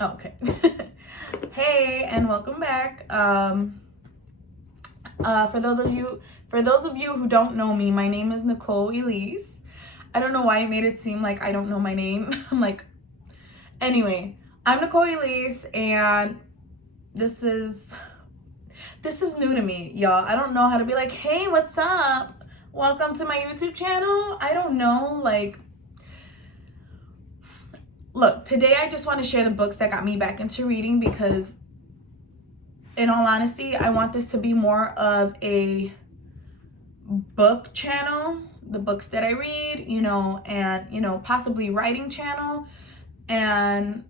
Okay. Hey, and welcome back. For those of you who don't know me, my name is Nicole Elise. I don't know why it made it seem like I don't know my name. Anyway, I'm Nicole Elise, and this is new to me, y'all. I don't know how to be like, hey, what's up? Welcome to my YouTube channel. I don't know, look, today I just want to share the books that got me back into reading because, in all honesty, I want this to be more of a book channel, the books that I read, and, possibly writing channel, and,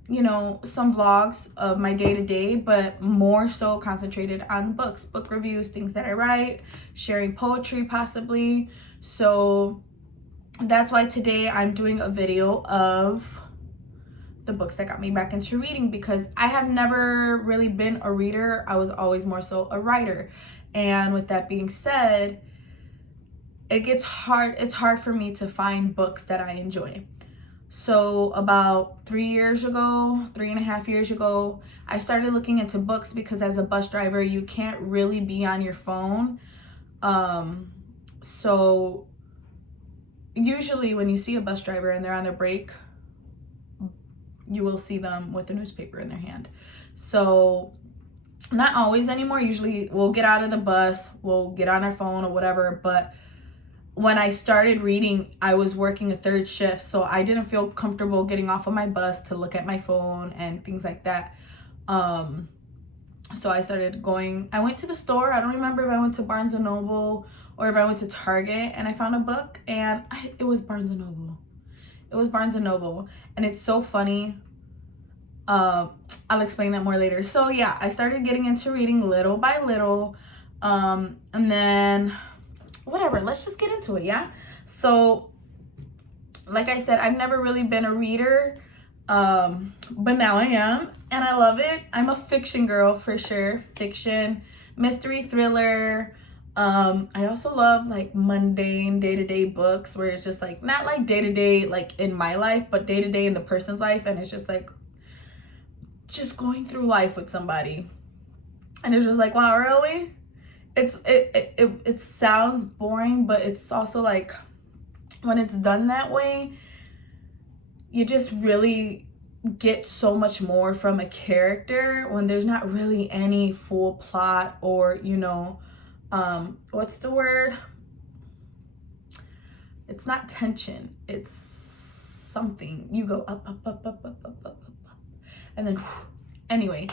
some vlogs of my day to day, but more so concentrated on books, book reviews, things that I write, sharing poetry possibly. So that's why today I'm doing a video of the books that got me back into reading, because I have never really been a reader. I was always more so a writer. And with that being said, it's hard for me to find books that I enjoy. So about 3.5 years ago, I started looking into books because as a bus driver, you can't really be on your phone. So usually when you see a bus driver and they're on their break, you will see them with a newspaper in their hand. So not always anymore. Usually we'll get out of the bus, we'll get on our phone or whatever. But when I started reading, I was working a third shift, so I didn't feel comfortable getting off of my bus to look at my phone and things like that. So I started going, I went to the store. I don't remember if I went to Barnes & Noble or if I went to Target, and I found a book, and it was Barnes & Noble. It was Barnes & Noble, and it's so funny. I'll explain that more later. So yeah, I started getting into reading little by little, and then whatever, let's just get into it. Yeah, so like I said, I've never really been a reader, but now I am, and I love it. I'm a fiction girl for sure. Fiction, mystery, thriller. I also love like mundane day-to-day books where it's just like not like day-to-day like in my life, but day-to-day in the person's life, and it's just like just going through life with somebody, and it's just like, wow, really? It sounds boring, but it's also like when it's done that way, you just really get so much more from a character when there's not really any full plot or what's the word? It's not tension. It's something. You go up, up, up, up, up, up, up, up, up, and then anyway.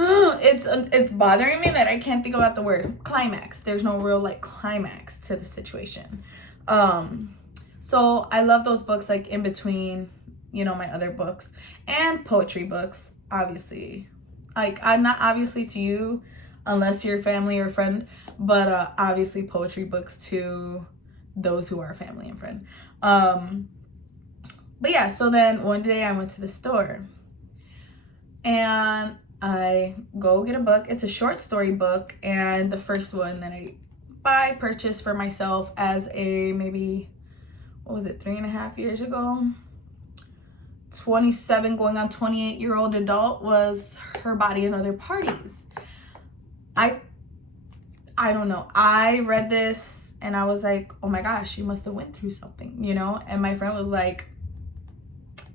It's bothering me that I can't think about the word climax. There's no real like climax to the situation. So I love those books like in between, my other books, and poetry books, obviously. Like, I'm not obviously to you unless you're family or friend, but obviously poetry books to those who are family and friend. But yeah, so then one day I went to the store and I go get a book. It's a short story book, and the first one that I purchased for myself as a maybe, 3.5 years ago, 27 going on 28-year-old adult, was Her Body and Other Parties. I don't know. I read this and I was like, oh my gosh, she must have went through something, And my friend was like,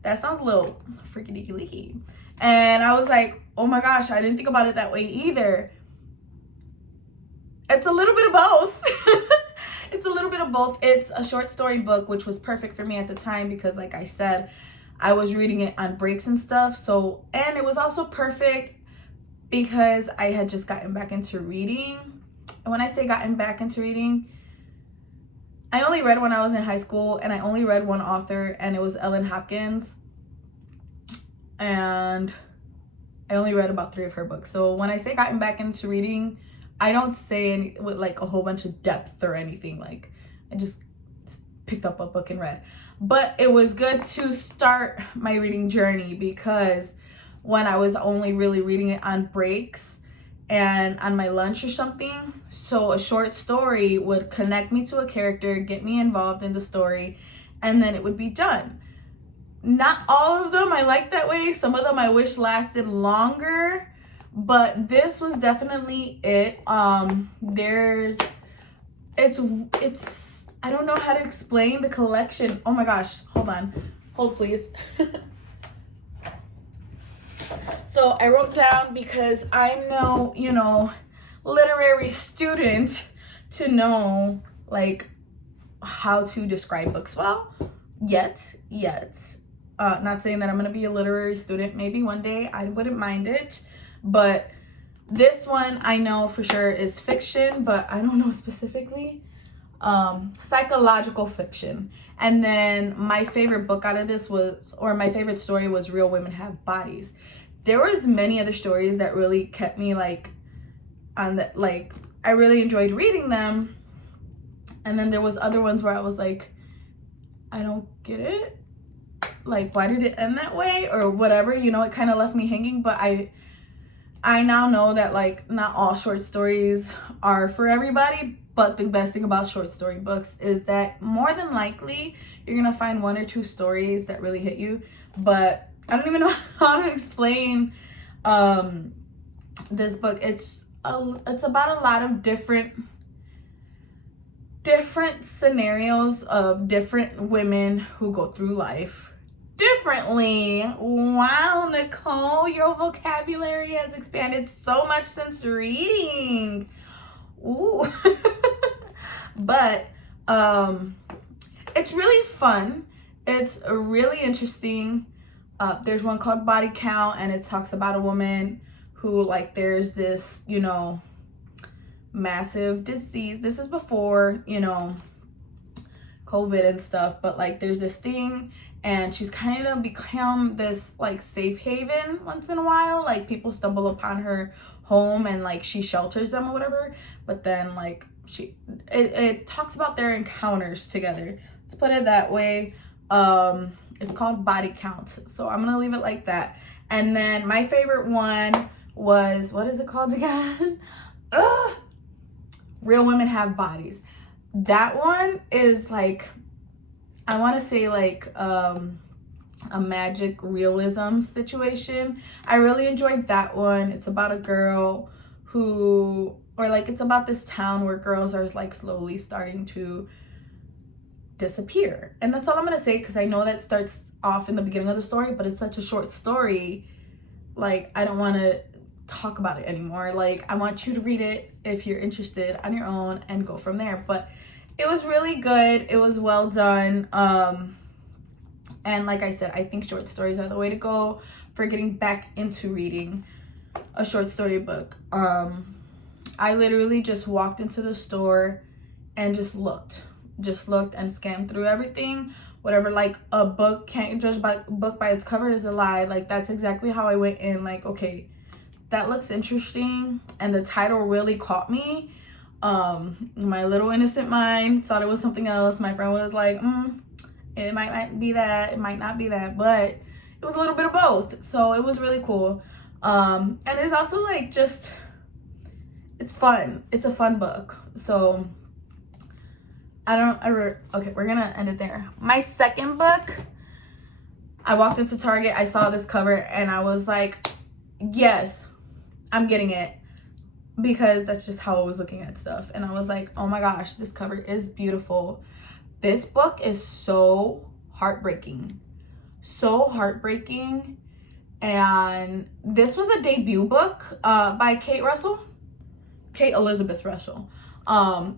that sounds a little freaky deaky leaky. And I was like, oh my gosh, I didn't think about it that way either. It's a little bit of both. It's a little bit of both. It's a short story book, which was perfect for me at the time because, like I said, I was reading it on breaks and stuff. So, and it was also perfect because I had just gotten back into reading. And when I say gotten back into reading, I only read when I was in high school, and I only read one author, and it was Ellen Hopkins. And I only read about 3 of her books. So when I say gotten back into reading, I don't say with like a whole bunch of depth or anything. Like, I just picked up a book and read. But it was good to start my reading journey because when I was only really reading it on breaks and on my lunch or something, so a short story would connect me to a character, get me involved in the story, and then it would be done. not all of them I like that way. Some of them I wish lasted longer, but this was definitely it. There's it's I don't know how to explain the collection. Oh my gosh, hold on. Hold please. So I wrote down, because I'm no, literary student, to know like how to describe books well yet. Not saying that I'm gonna be a literary student. Maybe one day, I wouldn't mind it, but this one I know for sure is fiction, but I don't know specifically. Psychological fiction. And then my favorite book out of this was, or my favorite story was, Real Women Have Bodies. There was many other stories that really kept me like on the, like, I really enjoyed reading them. And then there was other ones where I was like, I don't get it. Like, why did it end that way or whatever, it kind of left me hanging. But I now know that like not all short stories are for everybody, but the best thing about short story books is that more than likely you're gonna find one or two stories that really hit you. But I don't even know how to explain this book. It's about a lot of different scenarios of different women who go through life differently. Wow, Nicole, your vocabulary has expanded so much since reading. Ooh. But it's really fun. It's really interesting. There's one called Body Count, and it talks about a woman who, like, there's this, massive disease. This is before, COVID and stuff, but like there's this thing, and she's kind of become this like safe haven once in a while. Like, people stumble upon her home and like she shelters them or whatever. But then like it talks about their encounters together. Let's put it that way. It's called Body Count, so I'm gonna leave it like that. And then my favorite one was, what is it called again? Real Women Have Bodies. That one is like, I want to say like a magic realism situation. I really enjoyed that one. It's about a girl who, or like it's about this town where girls are like slowly starting to disappear. And that's all I'm gonna say, because I know that starts off in the beginning of the story, but it's such a short story. Like, I don't want to talk about it anymore. Like, I want you to read it if you're interested on your own and go from there. But it was really good. It was well done. And like I said, I think short stories are the way to go for getting back into reading a short story book. I literally just walked into the store and just looked and scanned through everything. Whatever, like, a book, can't judge by book by its cover is a lie. Like, that's exactly how I went in. Like, okay, that looks interesting, and the title really caught me. My little innocent mind thought it was something else. My friend was like, it might be that, it might not be that, but it was a little bit of both. So it was really cool. And there's also like just, it's fun. It's a fun book. So okay, we're gonna end it there. My second book, I walked into Target, I saw this cover, and I was like, yes, I'm getting it, because that's just how I was looking at stuff. And I was like, oh my gosh, this cover is beautiful. This book is so heartbreaking. And this was a debut book by Kate Elizabeth Russell.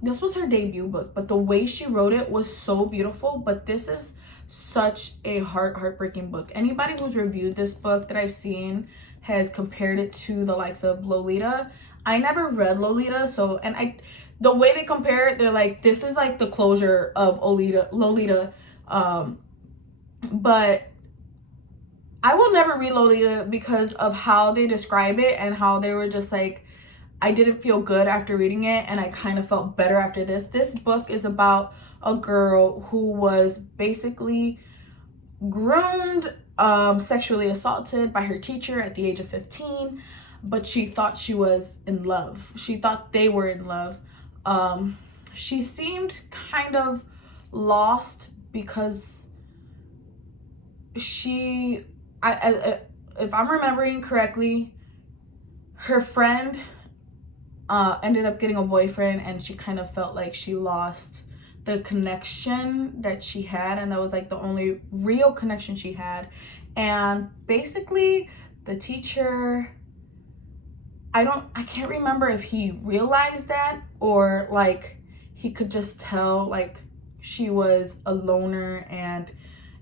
This was her debut book, but the way she wrote it was so beautiful. But this is such a heartbreaking book. Anybody who's reviewed this book that I've seen has compared it to the likes of Lolita. I never read Lolita, so, and the way they compare it, they're like, this is like the closure of Lolita. But I will never read Lolita because of how they describe it and how they were just like, I didn't feel good after reading it, and I kind of felt better after this. This book is about a girl who was basically groomed, sexually assaulted by her teacher at the age of 15, but she thought she was in love. She thought they were in love. She seemed kind of lost because if I'm remembering correctly, her friend ended up getting a boyfriend, and she kind of felt like she lost the connection that she had, and that was like the only real connection she had. And basically the teacher, I can't remember if he realized that, or like he could just tell like she was a loner and,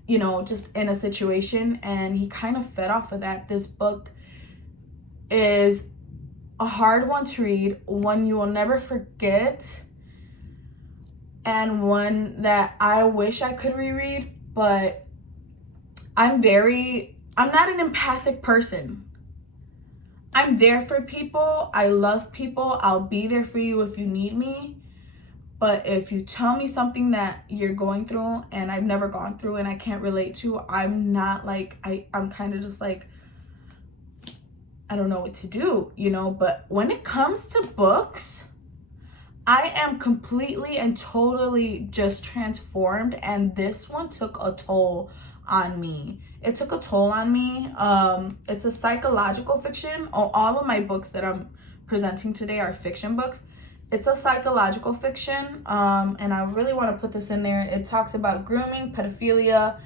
you know, just in a situation, and he kind of fed off of that. This book is a hard one to read, one you will never forget, and one that I wish I could reread, but I'm not an empathic person. I'm there for people. I love people. I'll be there for you if you need me. But if you tell me something that you're going through and I've never gone through and I can't relate to, I'm not like, I'm kind of just like, I don't know what to do, you know? But when it comes to books, I am completely and totally just transformed, and this one took a toll on me. It took a toll on me. It's a psychological fiction. All of my books that I'm presenting today are fiction books. It's a psychological fiction, and I really want to put this in there. It talks about grooming, pedophilia,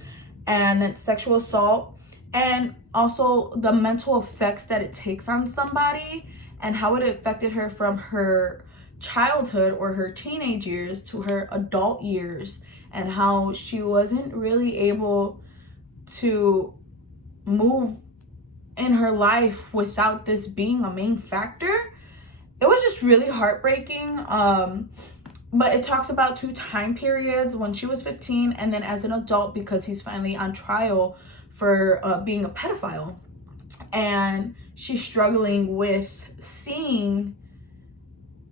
and sexual assault, and also the mental effects that it takes on somebody and how it affected her from her childhood or her teenage years to her adult years, and how she wasn't really able to move in her life without this being a main factor. It was just really heartbreaking. But it talks about two time periods, when she was 15 and then as an adult, because he's finally on trial for being a pedophile, and she's struggling with seeing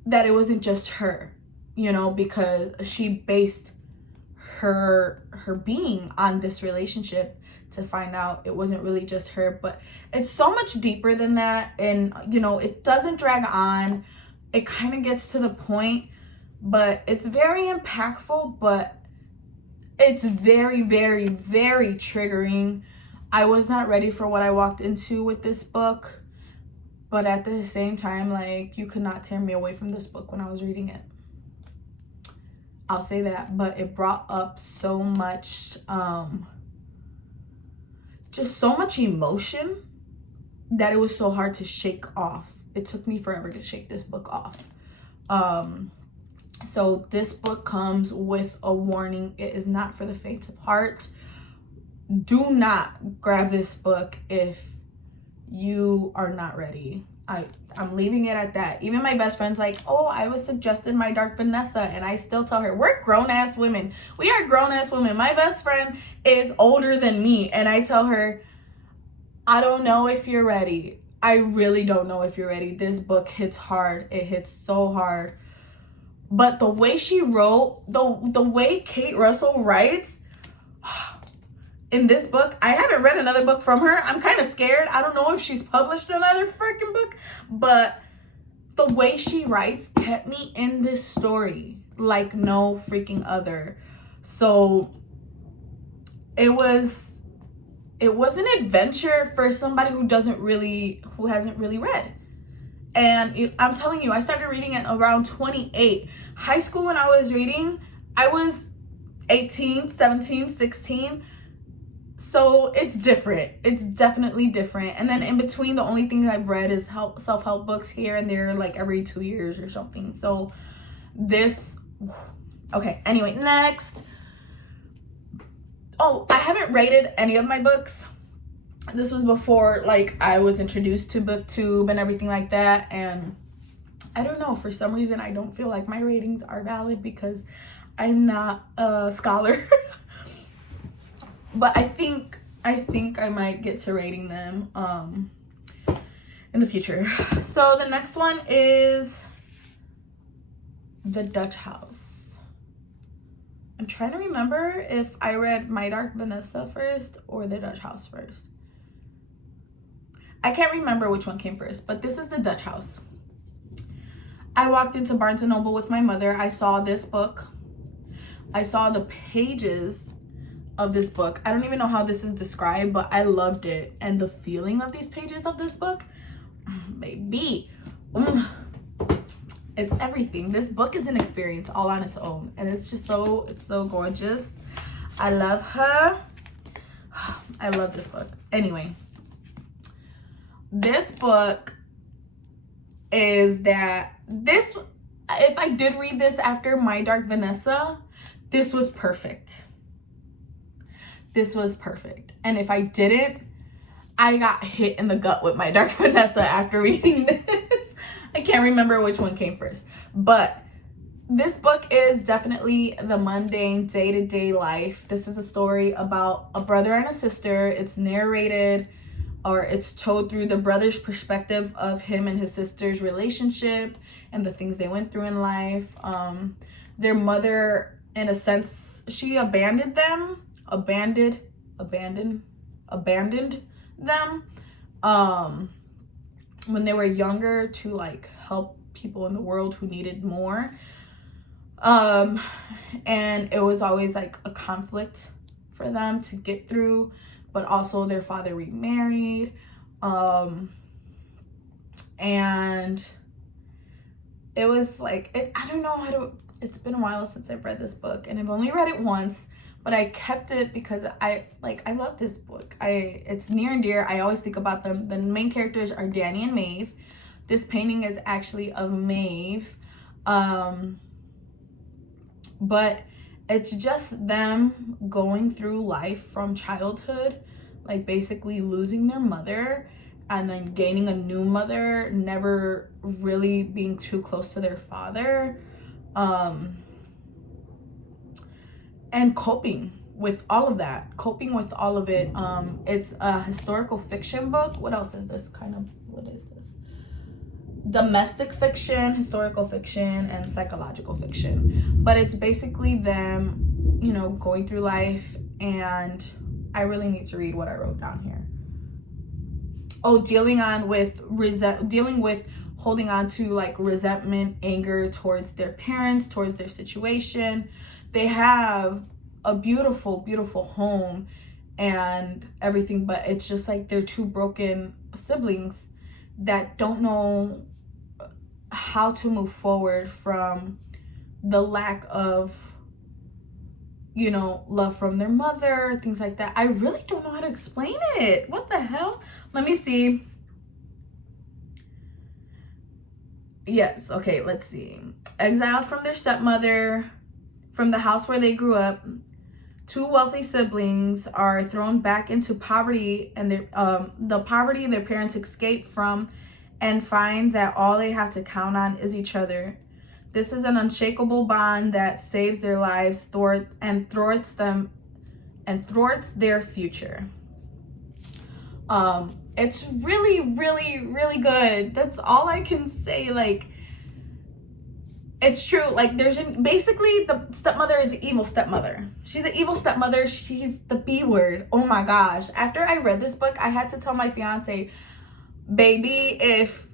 that it wasn't just her, you know, because she based her being on this relationship, to find out it wasn't really just her. But it's so much deeper than that, and you know, it doesn't drag on. It kind of gets to the point, but it's very impactful, but it's very, very, very triggering. I was not ready for what I walked into with this book, but at the same time, like, you could not tear me away from this book when I was reading it. I'll say that. But it brought up so much, just so much emotion, that it was so hard to shake off. It took me forever to shake this book off. So this book comes with a warning. It is not for the faint of heart. Do not grab this book if you are not ready. I'm leaving it at that. Even my best friend's like, oh, I was suggested My Dark Vanessa, and I still tell her, we're grown-ass women. We are grown-ass women. My best friend is older than me, and I tell her, I don't know if you're ready. I really don't know if you're ready. This book hits hard. It hits so hard. But the way she wrote, the way Kate Russell writes in this book, I haven't read another book from her. I'm kind of scared. I don't know if she's published another freaking book, but the way she writes kept me in this story like no freaking other. So it was an adventure for somebody who hasn't really read. And I'm telling you, I started reading it around 28. High school, when I was reading, I was 18, 17, 16. So it's different. It's definitely different. And then in between, the only thing I've read is self-help books here and there, like every 2 years or something. So this, okay, anyway, next. Oh, I haven't rated any of my books. This was before, like, I was introduced to BookTube and everything like that. And I don't know, for some reason, I don't feel like my ratings are valid because I'm not a scholar. But I think I might get to rating them in the future. So the next one is The Dutch House. I'm trying to remember if I read My Dark Vanessa first or The Dutch House first. I can't remember which one came first, but this is The Dutch House. I walked into Barnes & Noble with my mother. I saw this book. I saw the pages of this book. I don't even know how this is described, but I loved it. And the feeling of these pages of this book, baby, it's everything. This book is an experience all on its own, and it's so gorgeous. I love her. I love this book. Anyway, this book is that this, if I did read this after My Dark Vanessa, this was perfect. This was perfect. And if I didn't, I got hit in the gut with My Dark Vanessa after reading this. I can't remember which one came first, but this book is definitely the mundane day-to-day life. This is a story about a brother and a sister. It's narrated, or it's told through the brother's perspective of him and his sister's relationship and the things they went through in life. Their mother, in a sense, she abandoned them when they were younger to like help people in the world who needed more. And it was always like a conflict for them to get through, but also their father remarried. And it was like, I don't know how to, it's been a while since I've read this book, and I've only read it once, but I kept it because I love this book. It's near and dear. I always think about them. The main characters are Danny and Maeve. This painting is actually of Maeve. But it's just them going through life from childhood, like basically losing their mother and then gaining a new mother, never really being too close to their father, and coping with all of that, It's a historical fiction book. What else is this what is this? Domestic fiction, historical fiction, and psychological fiction. But it's basically them, going through life, and I really need to read what I wrote down here. Oh, dealing with holding on to like resentment, anger towards their parents, towards their situation. They have a beautiful, beautiful home and everything, but it's just like they're two broken siblings that don't know how to move forward from the lack of, love from their mother, things like that. I really don't know how to explain it. What the hell? Let me see. Yes, okay, let's see. Exiled from their stepmother, from the house where they grew up, two wealthy siblings are thrown back into poverty, and the poverty their parents escaped from, and find that all they have to count on is each other. This is an unshakable bond that saves their lives, thwarts their future. It's really, really, really good. That's all I can say. Like, it's true. Like, basically the stepmother is an evil stepmother. She's an evil stepmother. She's the B word. Oh my gosh. After I read this book, I had to tell my fiance, baby, if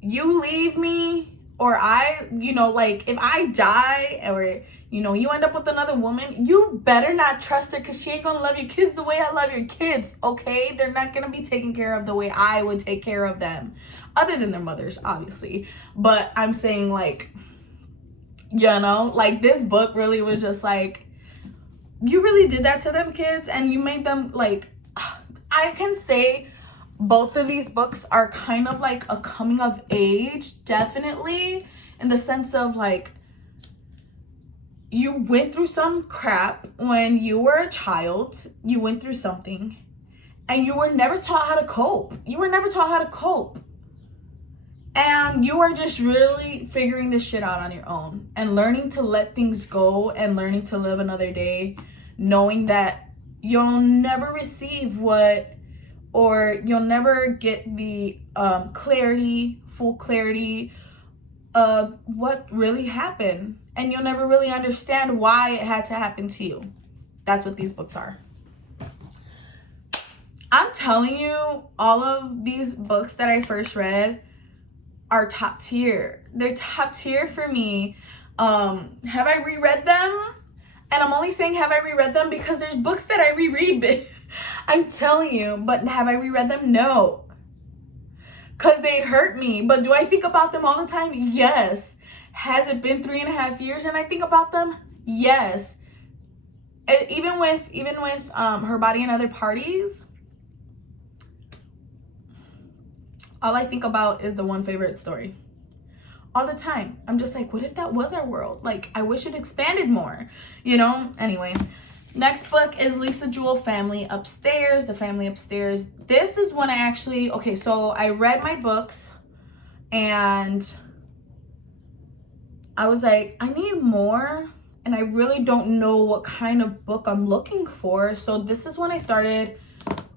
you leave me, or if I die, or you end up with another woman, you better not trust her, because she ain't gonna love your kids the way I love your kids, okay? They're not gonna be taken care of the way I would take care of them, other than their mothers, obviously. But I'm saying, this book really was just like, you really did that to them kids, and you made them, I can say both of these books are kind of like a coming of age, definitely, in the sense of you went through some crap when you were a child. You went through something, and you were never taught how to cope. And you are just really figuring this shit out on your own, and learning to let things go, and learning to live another day, knowing that you'll never receive you'll never get the full clarity of what really happened, and you'll never really understand why it had to happen to you. That's what these books are. I'm telling you, all of these books that I first read are top tier. They're top tier for me. Have I reread them? And I'm only saying have I reread them because there's books that I reread. I'm telling you, but have I reread them? No. Because they hurt me. But do I think about them all the time? Yes. Has it been 3.5 years and I think about them? Yes. Even with Her Body and Other Parties, all I think about is the One Favorite Story. All the time. I'm just like, what if that was our world? Like, I wish it expanded more, you know? Anyway, next book is Lisa Jewell, Family Upstairs. The Family Upstairs. This is when I actually, okay, so I read my books and I was like, I need more. And I really don't know what kind of book I'm looking for. So this is when I started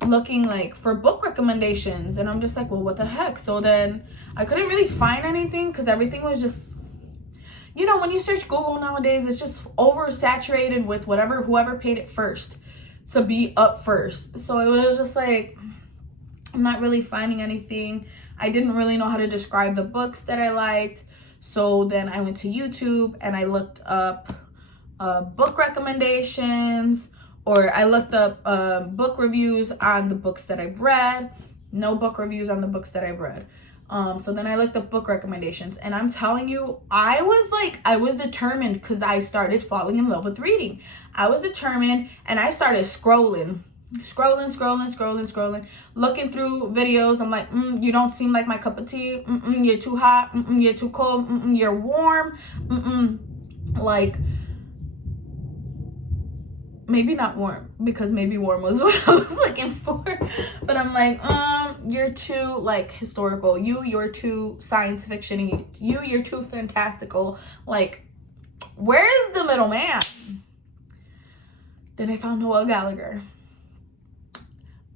looking like for book recommendations, and I'm just like, well, what the heck? So then I couldn't really find anything because everything was just, you know, when you search Google nowadays, it's just oversaturated with whoever paid it first to be up first. So it was just like, I'm not really finding anything. I didn't really know how to describe the books that I liked. So then I went to YouTube and I looked up book recommendations, or I looked up book reviews on the books that I've read. No book reviews on the books that I've read. So then I looked up book recommendations, and I'm telling you, I was determined because I started falling in love with reading. I was determined, and I started scrolling, looking through videos. I'm like, you don't seem like my cup of tea. You're too hot. You're too cold. You're warm. Like, maybe not warm, because maybe warm was what I was looking for. But I'm like, you're too like historical. You're too science fiction-y. You're too fantastical. Like, where's the middle man? Then I found Noelle Gallagher.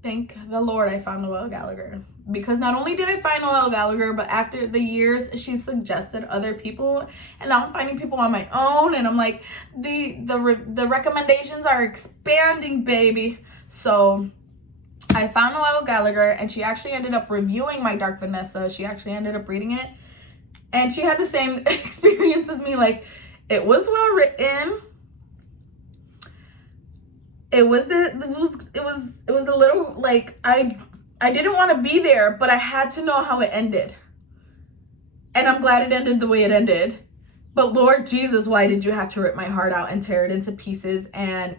Thank the Lord I found Noelle Gallagher. Because not only did I find Noelle Gallagher, but after the years, she suggested other people. And now I'm finding people on my own. And I'm like, the recommendations are expanding, baby. So I found Noelle Gallagher, and she actually ended up reviewing My Dark Vanessa. She actually ended up reading it. And she had the same experience as me. Like, it was well written. It was a little like, I didn't want to be there, but I had to know how it ended. And I'm glad it ended the way it ended. But Lord Jesus, why did you have to rip my heart out and tear it into pieces and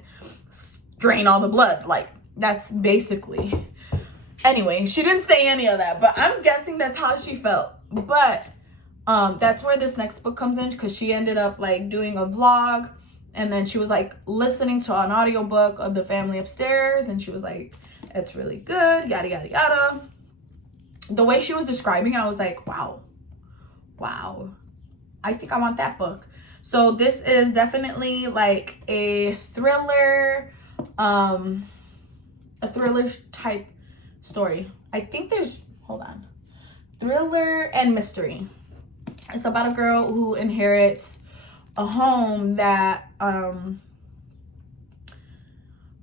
drain all the blood? Like, that's basically. Anyway, she didn't say any of that, but I'm guessing that's how she felt. But that's where this next book comes in, because she ended up like doing a vlog. And then she was like listening to an audiobook of The Family Upstairs, and she was like, it's really good, yada, yada, yada. The way she was describing it, I was like, wow. I think I want that book. So this is definitely like a thriller type story. I think there's, hold on, thriller and mystery. It's about a girl who inherits a home that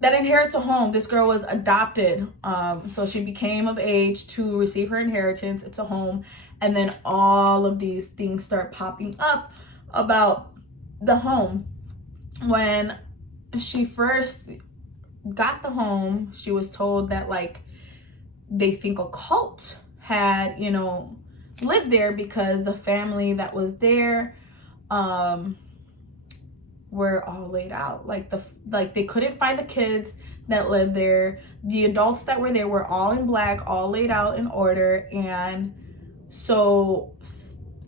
inherits a home. This girl was adopted, so she became of age to receive her inheritance. It's a home, and then all of these things start popping up about the home. When she first got the home, she was told that like they think a cult had, you know, lived there, because the family that was there were all laid out. Like they couldn't find the kids that lived there. The adults that were there were all in black, all laid out in order. And so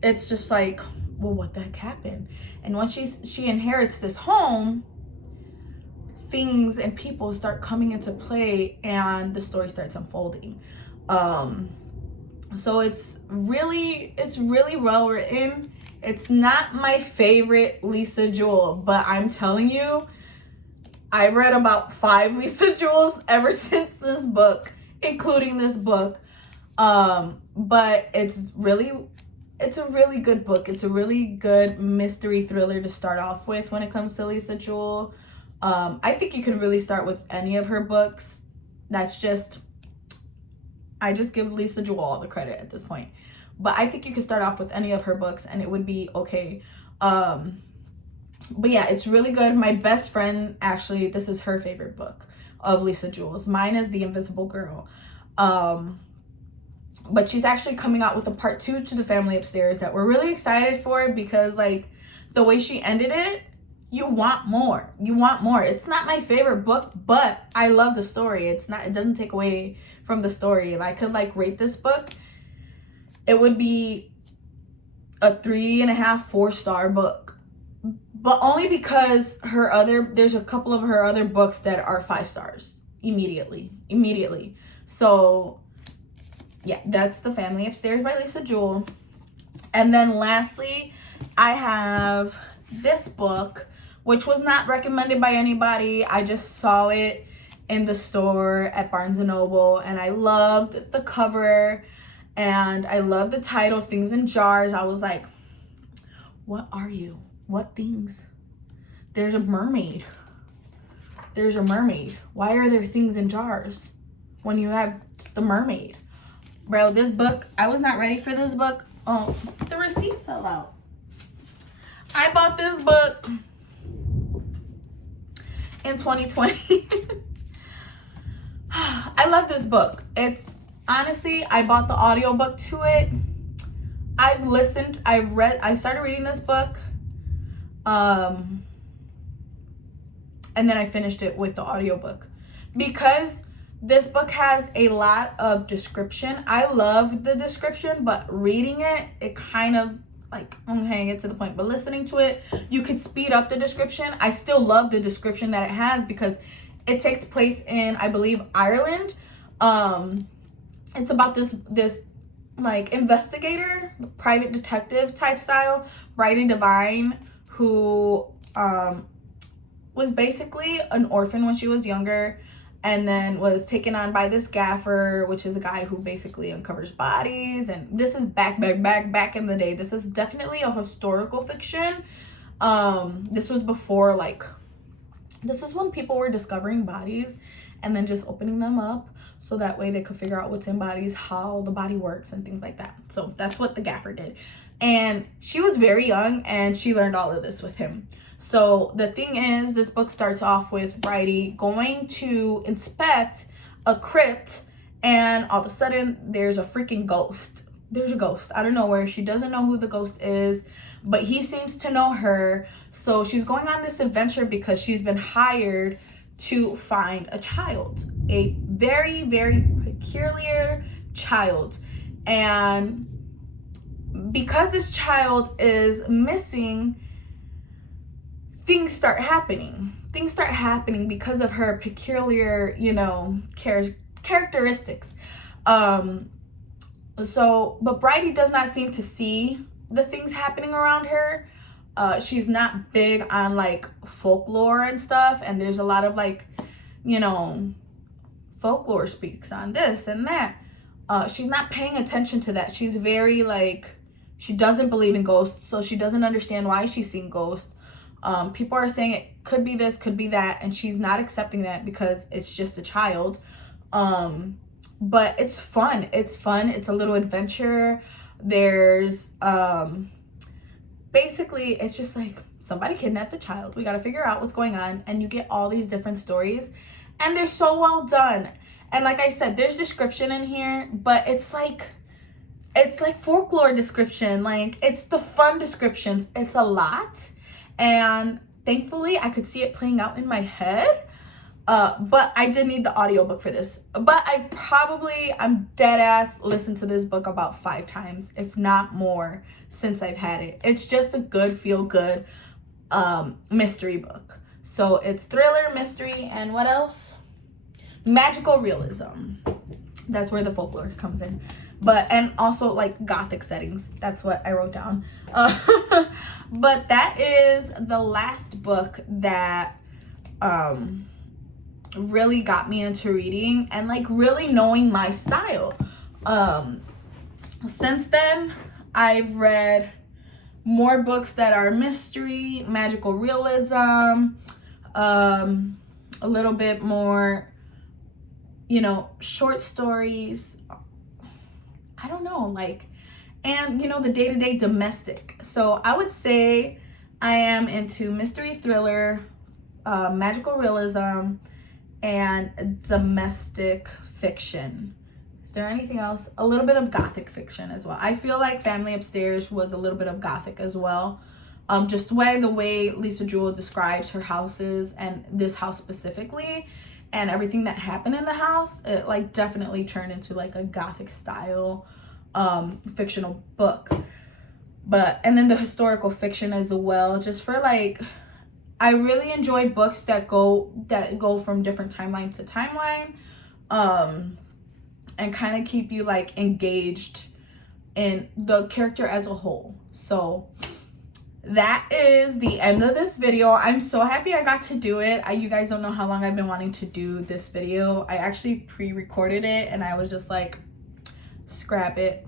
it's just like, well, what the heck happened? And once she inherits this home, things and people start coming into play, and the story starts unfolding. So it's really well written. It's not my favorite Lisa Jewell, but I'm telling you, I read about 5 Lisa Jewells ever since this book, including this book. But it's a really good book. It's a really good mystery thriller to start off with when it comes to Lisa Jewell. I think you could really start with any of her books. I just give Lisa Jewell all the credit at this point. But I think you could start off with any of her books and it would be okay. But yeah, it's really good. My best friend, actually, this is her favorite book of Lisa Jewell's. Mine is The Invisible Girl. But she's actually coming out with a part 2 to The Family Upstairs that we're really excited for, because like the way she ended it, you want more. You want more. It's not my favorite book, but I love the story. It doesn't take away from the story. If I could like rate this book, it would be a 3.5, 4-star book. But only because there's a couple of her other books that are 5 stars immediately. So yeah, that's The Family Upstairs by Lisa Jewell. And then lastly, I have this book, which was not recommended by anybody. I just saw it in the store at Barnes & Noble, and I loved the cover, and I loved the title, Things in Jars. I was like, what are you? What things? There's a mermaid. There's a mermaid. Why are there things in jars when you have just a mermaid? Bro, this book, I was not ready for this book. Oh, the receipt fell out. I bought this book in 2020. I love this book. It's honestly, I bought the audiobook to it. I started reading this book. And then I finished it with the audiobook. Because this book has a lot of description. I love the description, but reading it kind of like, okay, get to the point. But listening to it, you could speed up the description. I still love the description that it has because it takes place in, I believe, Ireland. It's about this like investigator, private detective type style, Bridie Devine, who was basically an orphan when she was younger, and then was taken on by this gaffer, which is a guy who basically uncovers bodies. And this is back in the day. This is definitely a historical fiction. This was before, like, this is when people were discovering bodies and then just opening them up so that way they could figure out what's in bodies, how the body works, and things like that. So that's what the gaffer did. And she was very young, and she learned all of this with him. So the thing is, this book starts off with Bridie going to inspect a crypt, and all of a sudden there's a freaking ghost. There's a ghost out of nowhere. She doesn't know who the ghost is, but he seems to know her. So she's going on this adventure because she's been hired to find a child, a very, very peculiar child. And because this child is missing, things start happening. Things start happening because of her peculiar, characteristics. But Bridie does not seem to see the things happening around her. She's not big on like folklore and stuff, and there's a lot of like, folklore speaks on this and that. She's not paying attention to that. She's very like, she doesn't believe in ghosts, so she doesn't understand why she's seeing ghosts. People are saying it could be this, could be that, and she's not accepting that because it's just a child. But it's fun. It's a little adventure. There's basically, it's just like somebody kidnapped the child. We got to figure out what's going on, and you get all these different stories, and they're so well done. And like I said, there's description in here, but it's like folklore description. Like, it's the fun descriptions. It's a lot, and thankfully I could see it playing out in my head. But I did need the audiobook for this. But I'm dead ass listened to this book about 5 times, if not more, since I've had it. It's just a good, feel good mystery book. So it's thriller, mystery, and what else? Magical realism. That's where the folklore comes in. And also like gothic settings. That's what I wrote down. But that is the last book that really got me into reading and like really knowing my style. Since then, I've read more books that are mystery, magical realism, a little bit more, short stories. I don't know, like, and the day-to-day domestic. So I would say I am into mystery thriller, magical realism, and domestic fiction. Is there anything else? A little bit of gothic fiction as well. I feel like Family Upstairs was a little bit of gothic as well. Just the way Lisa Jewell describes her houses and this house specifically, and everything that happened in the house, it like definitely turned into like a gothic style fictional book. And then the historical fiction as well, just for like, I really enjoy books that go from different timeline to timeline, and kind of keep you like engaged in the character as a whole. So that is the end of this video. I'm so happy I got to do it. You guys don't know how long I've been wanting to do this video. I actually pre-recorded it and I was just like, scrap it,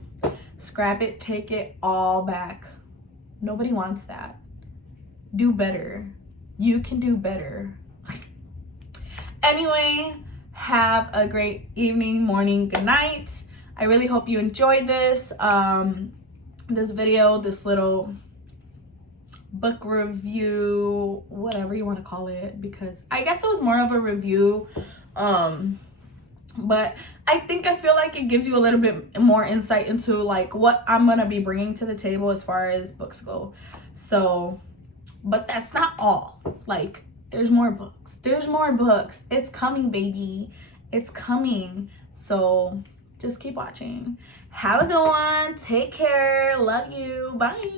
take it all back. Nobody wants that. Do better. You can do better. Anyway, have a great evening, morning, good night. I really hope you enjoyed this this video, this little book review, whatever you want to call it, because I guess it was more of a review, but I feel like it gives you a little bit more insight into like what I'm gonna be bringing to the table as far as books go. So, but that's not all. Like, there's more books, it's coming, baby, it's coming. So just keep watching. Have a good one, take care, love you, bye.